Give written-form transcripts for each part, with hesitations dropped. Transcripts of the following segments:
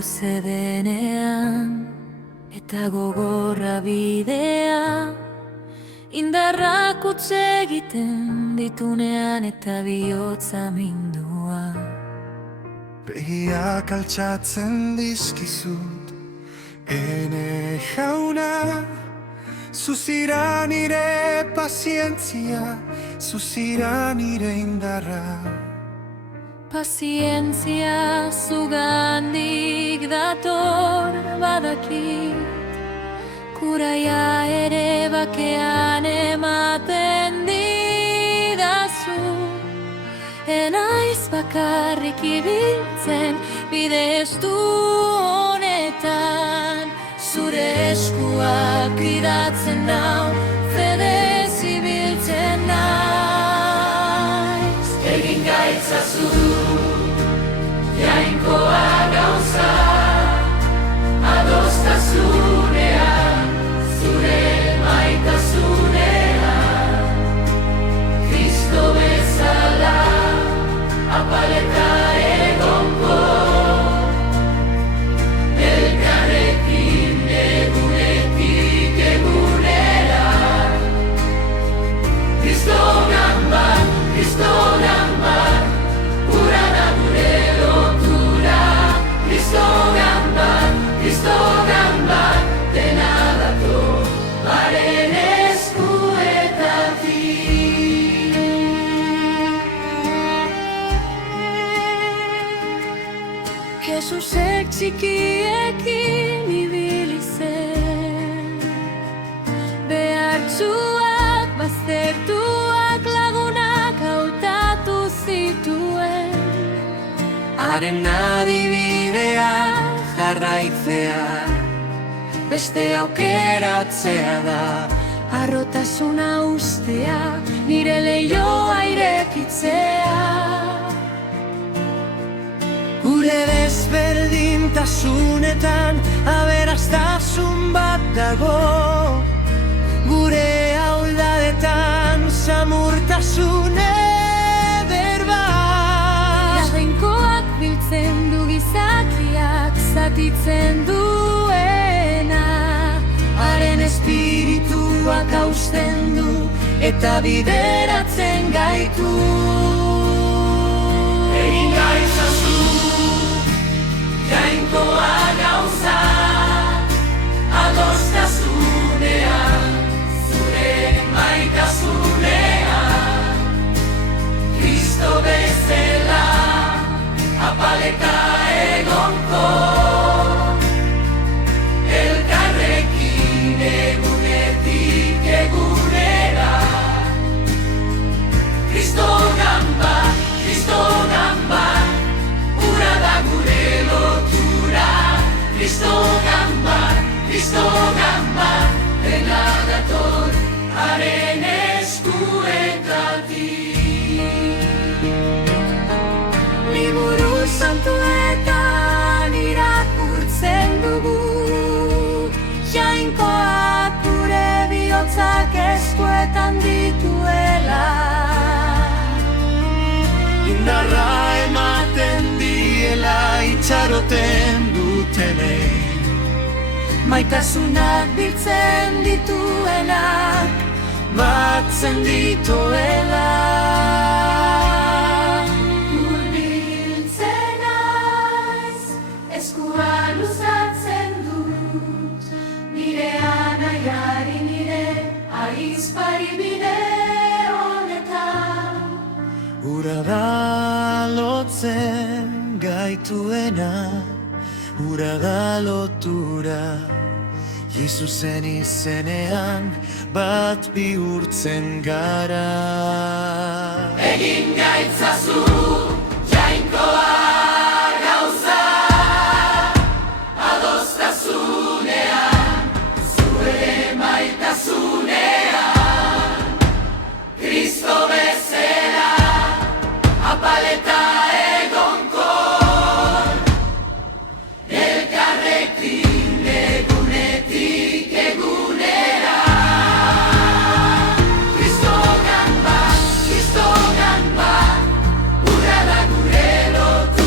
luze denean, eta gogorra bidea, indarrak utz egiten ditunean eta bihotza mindua. Begiak altxatzen dizkizut, ene jauna, zuzira nire pazientzia, zuzira nire indarra. Pazientzia zugandik dator badakit, kuraia ere bakean ematen didazu. Enaiz bakarrik ibiltzen bide estu honetan, zure eskuak gidatzen nau, fedez ibiltzen naiz. Egin gaitzazu jainkoa gauza, adostasunean, zure maitasunean, Kristo bezala apaleta egongo, elkarrekin egunetik egunera. Kristogan bat, ura da gure lotura. Kristogan bat, dena dator haren eskuetatik. Jesusek txikiekin ibili zen, behartsuak, baztertuak, lagunak hautatu zituen. Haren adibidea jarraitzea, beste aukeratzea da. Harrotasuna ustea, nire leioa irekitzea. Gure desberdintasunetan aberastasun bat dago, gure ahuldadetan samurtasun eder bat. Jainkoak biltzen du gizakiak zatitzen duena, Haren espirituak hausten du eta bideratzen gaitu. Egin gaitzazu jainkoa gauza, adostasunean, zure maitasunean, Kristo bezala apaleka egongo, elkarrekin egunetik egunera. Kristogan bat, ura da gure lotura. Kristogan bat, dena dator haren eskuetatik. liburu santuetan irakurtzen dugu, jainkoak gure bihotzak eskuetan dituela. Indarra ematen diela itxaroten dutenei, Maitasunak biltzen dituenak, batzen dituela. hurbiltzen naiz, eskua luzatzen dut, nire anaiari, nire ahizpari bide honetan. Ura da lotzen gaituena, ura da lotura. Jesusen izenean bat bihurtzen gara. Egin gaitzazu jainkoa gauza, adostasunean, zure maitasunean, Kristo bezala apaleta egonkor, elkarrekin egunetik egunera. Kristogan bat, ura da gure lotura.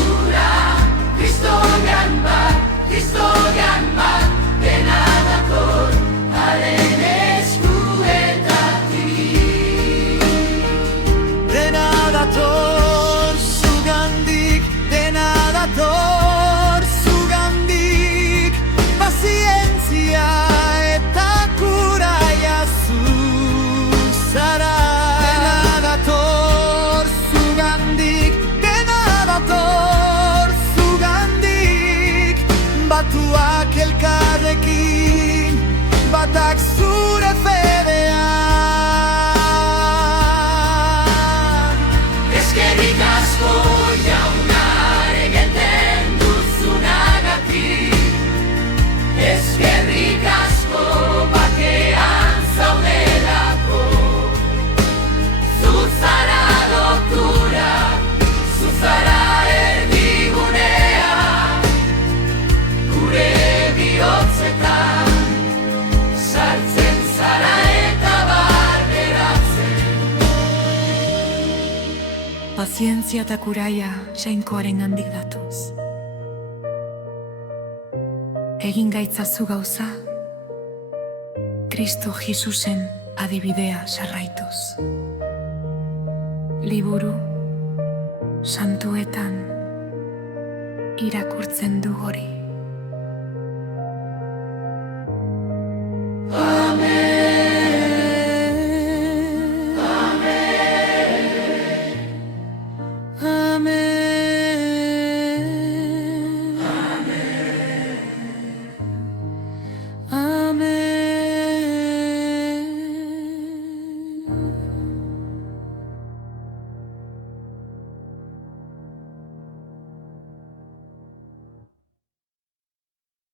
Munduak elkarrekin batak zure fedean. Eskerrik asko jaunare egiten duzunagatik. Eskerrik asko bakean zaudelako. Zuzara lotura, zuzara erdigunea, gure bihotzetan sartzen zara eta barberatzen. Pazientzia eta kuraia jainkoaren handik datoz. Egin gaitzazu gauza, Kristo Jesusen adibidea sarraituz. Liburu santuetan irakurtzen du hori.